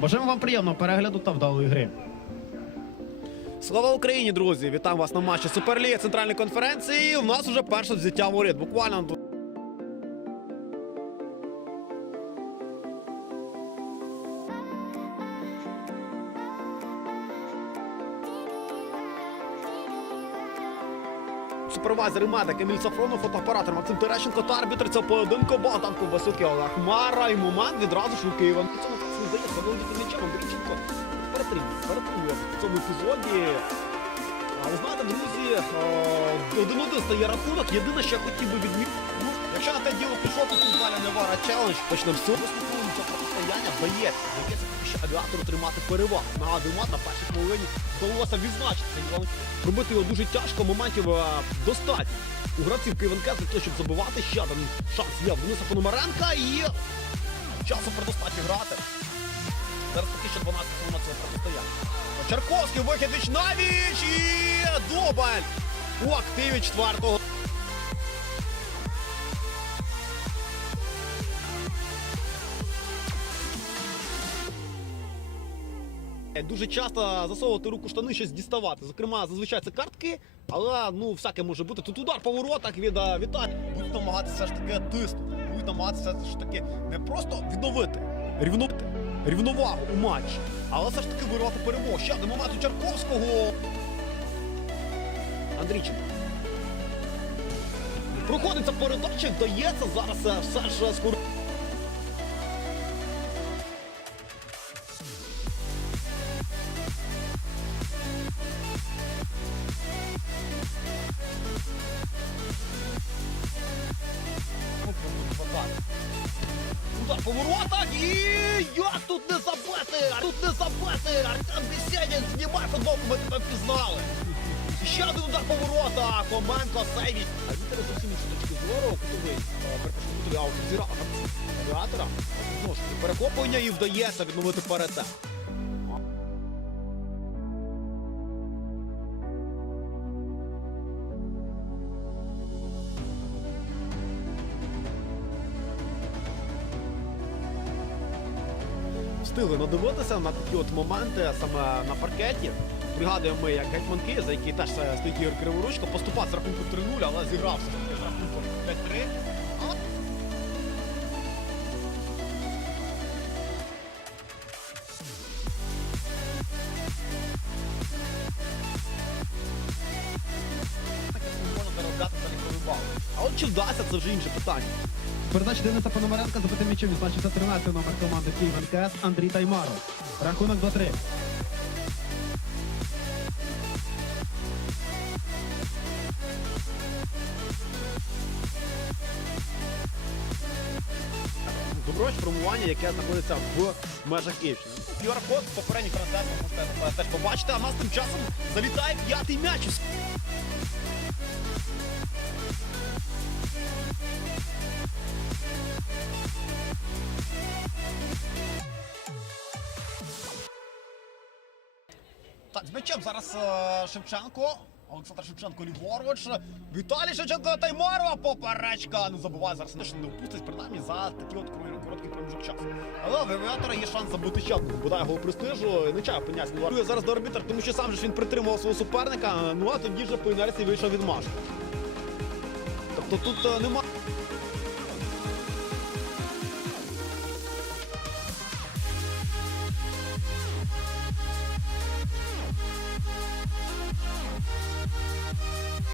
Бажаємо вам приємного перегляду та вдалої гри. Слава Україні, друзі! Вітаю вас на матчі Суперліги центральної конференції. У нас уже перше взяття воріт. Буквально. Супервайзер і медик Еміль Сафронов, фотооператор Максим Терещенко та арбітр цього поєдинку Богданко Високий Олег Мара. І момент відразу ж у Києва. Цьому не здається, володіти м'ячем Андрійченко перетримує, перетримує в цьому епізоді. Але знаєте, друзі, е, один-один стає рахунок. Єдине, що я хотів би відмітити. Ну, якщо на те діло пішов, то тут далі не вара челендж. Почнемо з цього. Послуховуємо це протистояння вдається. Вдається поки що авіатору тримати перевагу. Нагадую, мат на першій половині вдалося відзначитися. Робити його дуже тяжко, моментів е, достатньо. У гравців Київенка для того, щоб забивати ще один шанс є в Дениса Пономаренка і часу предостатньо грати. Зараз поки що 12 хвилин цього протистояння. Чарковський вихід віч навіч і дубль у активі четвертого. Дуже часто засовувати руку штани, щось діставати. Зокрема, зазвичай це картки, але ну всяке може бути. Тут удар по воротах від е, Будуть намагатися ж таки тиснути. Будуть намагатися все ж таки не просто відновити рівно... рівновагу у матчі, але все ж таки вирвати перемогу. Ще один момент у Чарковського. Андрійченко. Проходиться передача, вдається зараз е, все ж скоро. По воротах і як тут не забити! Тут не забити! Артем Бесєдін знімай футболку, ми тебе впізнали! Ще один удар по воротах! Сейвіть! А він тебе зовсім інші точки зору, коли е, перепрошую, аутозіра, таки, перехоплення і вдається відновити перетек. Встигли надивитися на такі от моменти саме на паркеті. Пригадуємо ми, як гетьманки, за які теж стоїть Ігор Криворучко, поступав з рахунку 3-0, але зігрався з рахунком 5-3. Чи вдасться, це вже інше питання. Передача Дениса Пономаренка забитим м'ячем відзначився 13 номер команди Київ НКС Андрій Таймаров. Рахунок 2-3. Добровольче формування, яке знаходиться в межах Київщини. QR-код в попередніх трансляціях можете теж побачити, а нас тим часом залітає п'ятий м'яч. Так, з м'ячем зараз е, Шевченко. Олександр Шевченко ліворуч. Віталій Шевченко Таймарова поперечка. Не забуває зараз не не впустить, принаймні за такий от короткий проміжок часу. Але в авіатора є шанс забути ще одну. Бодай його престижу. Не чаю поняття. Не вартує зараз до арбітра, тому що сам же ж він притримував свого суперника. Ну а тоді вже по інерції вийшов від Машки. Тобто тут е, нема.